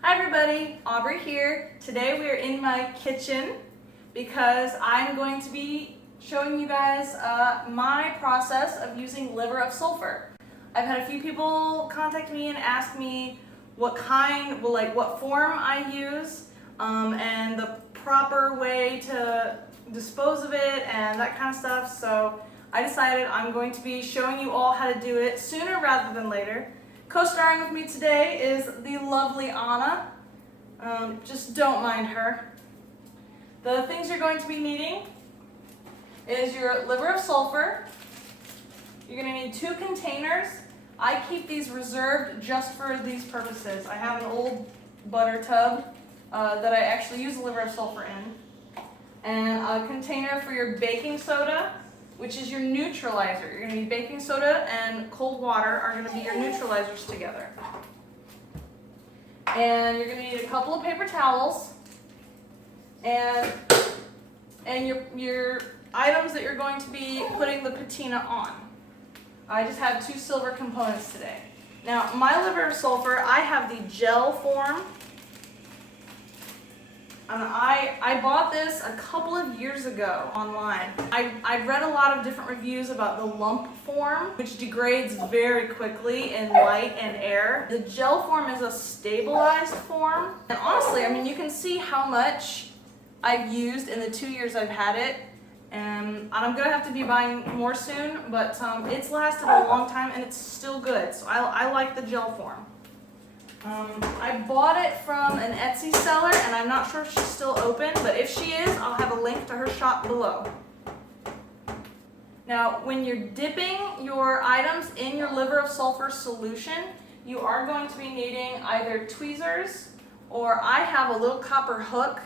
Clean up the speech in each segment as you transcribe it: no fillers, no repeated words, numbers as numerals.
Hi everybody, Aubrey here. Today we are in my kitchen because I'm going to be showing you guys my process of using liver of sulfur. I've had a few people contact me and ask me what form I use and the proper way to dispose of it and that kind of stuff. So I decided I'm going to be showing you all how to do it sooner rather than later. Co-starring with me today is the lovely Anna. Just don't mind her. The things you're going to be needing is your liver of sulfur. You're going to need 2 containers. I keep these reserved just for these purposes. I have an old butter tub that I actually use the liver of sulfur in. And a container for your baking soda, which is your neutralizer. You're going to need baking soda and cold water are going to be your neutralizers together. And you're going to need a couple of paper towels and your items that you're going to be putting the patina on. I just have 2 silver components today. Now, my liver of sulfur, I have the gel form. I bought this a couple of years ago online. I read a lot of different reviews about the lump form, which degrades very quickly in light and air. The gel form is a stabilized form. And honestly, I mean, you can see how much I've used in the 2 years I've had it. And I'm gonna have to be buying more soon, but it's lasted a long time and it's still good. So I like the gel form. I bought it from an Etsy seller, and I'm not sure if she's still open, but if she is, I'll have a link to her shop below. Now, when you're dipping your items in your liver of sulfur solution, you are going to be needing either tweezers, or I have a little copper hook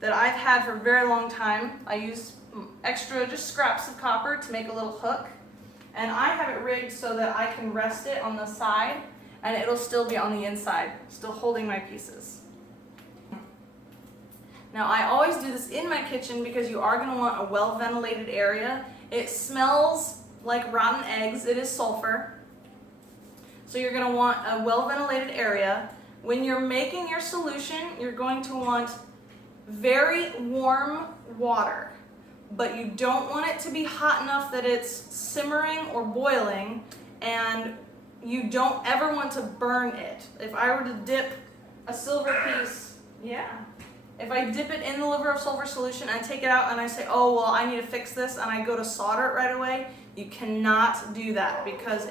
that I've had for a very long time. I use extra, just scraps of copper to make a little hook, and I have it rigged so that I can rest it on the side and it'll still be on the inside, still holding my pieces. Now, I always do this in my kitchen because you are going to want a well-ventilated area. It smells like rotten eggs. It is sulfur. So you're going to want a well-ventilated area. When you're making your solution, you're going to want very warm water, but you don't want it to be hot enough that it's simmering or boiling, and you don't ever want to burn it. If I were to dip a silver piece, if I dip it in the liver of sulfur solution, I take it out and I say, oh, well, I need to fix this, and I go to solder it right away, you cannot do that because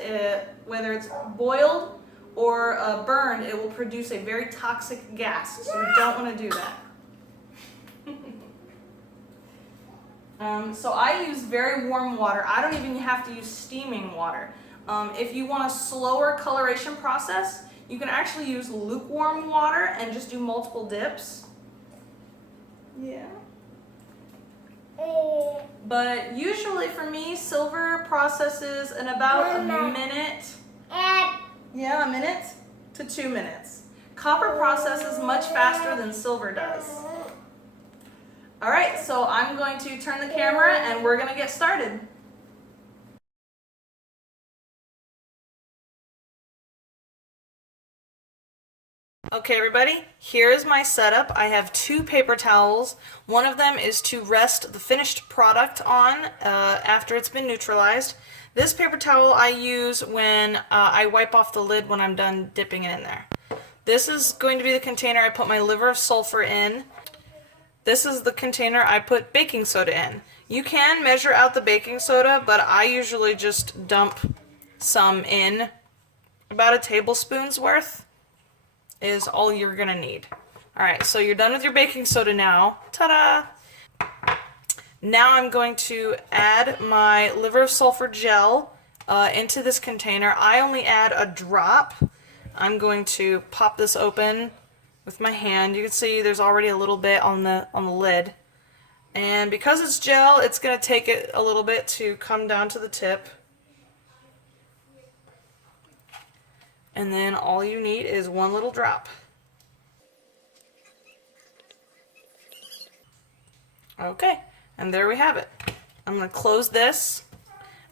whether it's boiled or burned, it will produce a very toxic gas, so you don't want to do that. So I use very warm water. I don't even have to use steaming water. If you want a slower coloration process, you can actually use lukewarm water and just do multiple dips. But usually for me, silver processes in about a minute. A minute to 2 minutes. Copper processes much faster than silver does. All right, so I'm going to turn the camera and we're going to get started. Okay everybody, here is my setup. I have 2 paper towels. One of them is to rest the finished product on after it's been neutralized. This paper towel I use when I wipe off the lid when I'm done dipping it in there. This is going to be the container I put my liver of sulfur in. This is the container I put baking soda in. You can measure out the baking soda, but I usually just dump some in. About a tablespoon's worth is all you're gonna need. Alright, so you're done with your baking soda now. Ta-da! Now I'm going to add my liver of sulfur gel into this container. I only add a drop. I'm going to pop this open with my hand. You can see there's already a little bit on the lid. And because it's gel, it's gonna take it a little bit to come down to the tip. And then all you need is 1 little drop. Okay, and there we have it. I'm going to close this,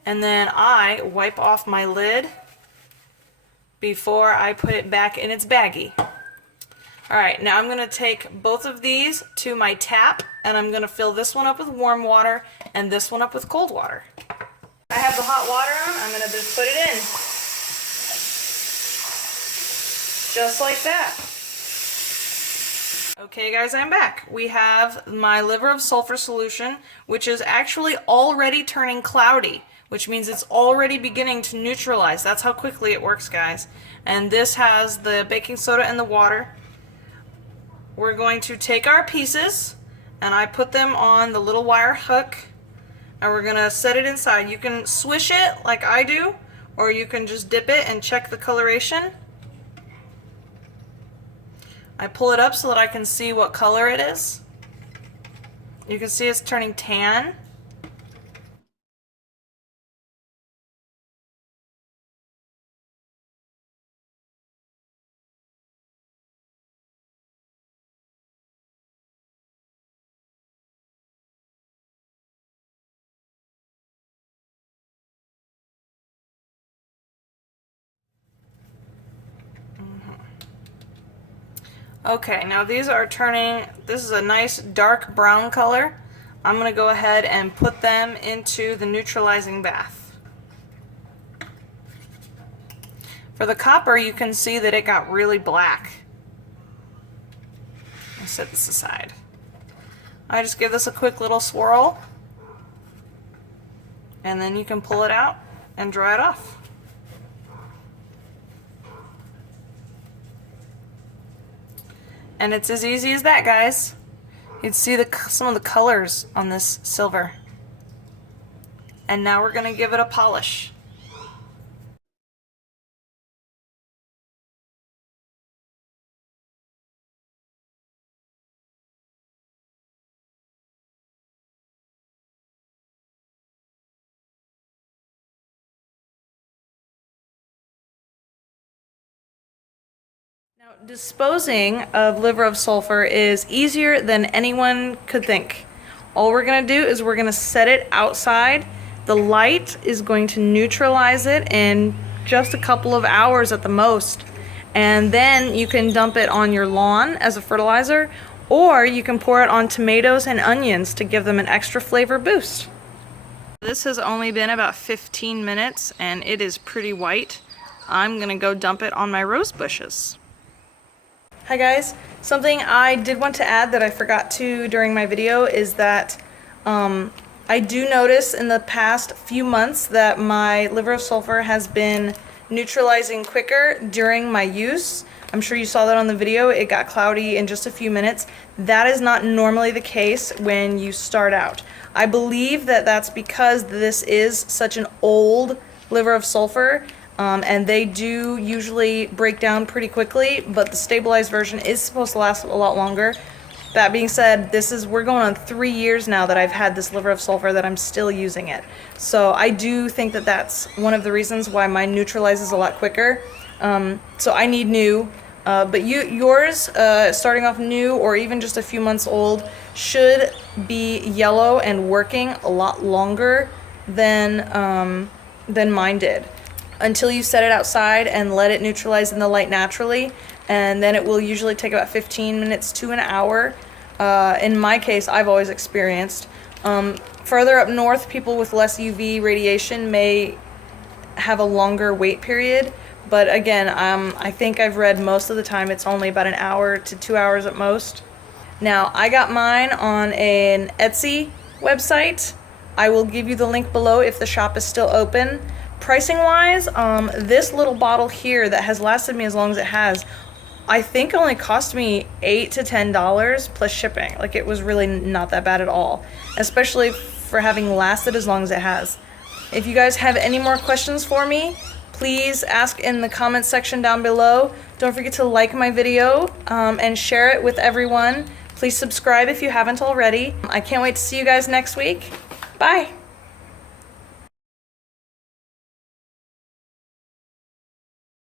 and then I wipe off my lid before I put it back in its baggie. All right, now I'm gonna take both of these to my tap, and I'm gonna fill this one up with warm water and this one up with cold water. I have the hot water on, I'm gonna just put it in. Just like that. Okay guys, I'm back. We have my liver of sulfur solution, which is actually already turning cloudy, which means it's already beginning to neutralize. That's how quickly it works, guys. And this has the baking soda and the water. We're going to take our pieces, and I put them on the little wire hook, and we're gonna set it inside. You can swish it like I do, or you can just dip it and check the coloration. I pull it up so that I can see what color it is. You can see it's turning tan. Okay, now these are turning, this is a nice dark brown color. I'm going to go ahead and put them into the neutralizing bath. For the copper, you can see that it got really black. I'll set this aside. I just give this a quick little swirl, and then you can pull it out and dry it off. And it's as easy as that, guys. You'd see some of the colors on this silver. And now we're going to give it a polish. Now, disposing of liver of sulfur is easier than anyone could think. All we're going to do is we're going to set it outside. The light is going to neutralize it in just a couple of hours at the most. And then you can dump it on your lawn as a fertilizer, or you can pour it on tomatoes and onions to give them an extra flavor boost. This has only been about 15 minutes and it is pretty white. I'm going to go dump it on my rose bushes. Hi guys, something I did want to add that I forgot to during my video is that I do notice in the past few months that my liver of sulfur has been neutralizing quicker during my use. I'm sure you saw that on the video. It got cloudy in just a few minutes. That is not normally the case when you start out. I believe that that's because this is such an old liver of sulfur. And they do usually break down pretty quickly, but the stabilized version is supposed to last a lot longer. That being said, we're going on 3 years now that I've had this liver of sulfur that I'm still using it. So I do think that that's one of the reasons why mine neutralizes a lot quicker. So I need new, but yours, starting off new or even just a few months old, should be yellow and working a lot longer than mine did. Until you set it outside and let it neutralize in the light naturally, and then it will usually take about 15 minutes to an hour. In my case, I've always experienced. Further up north, people with less UV radiation may have a longer wait period, but again, I think I've read most of the time it's only about an hour to 2 hours at most. Now, I got mine on an Etsy website. I will give you the link below if the shop is still open. Pricing wise, this little bottle here that has lasted me as long as it has, I think only cost me $8 to $10 plus shipping. Like, it was really not that bad at all, especially for having lasted as long as it has. If you guys have any more questions for me, please ask in the comments section down below. Don't forget to like my video and share it with everyone. Please subscribe if you haven't already. I can't wait to see you guys next week. Bye!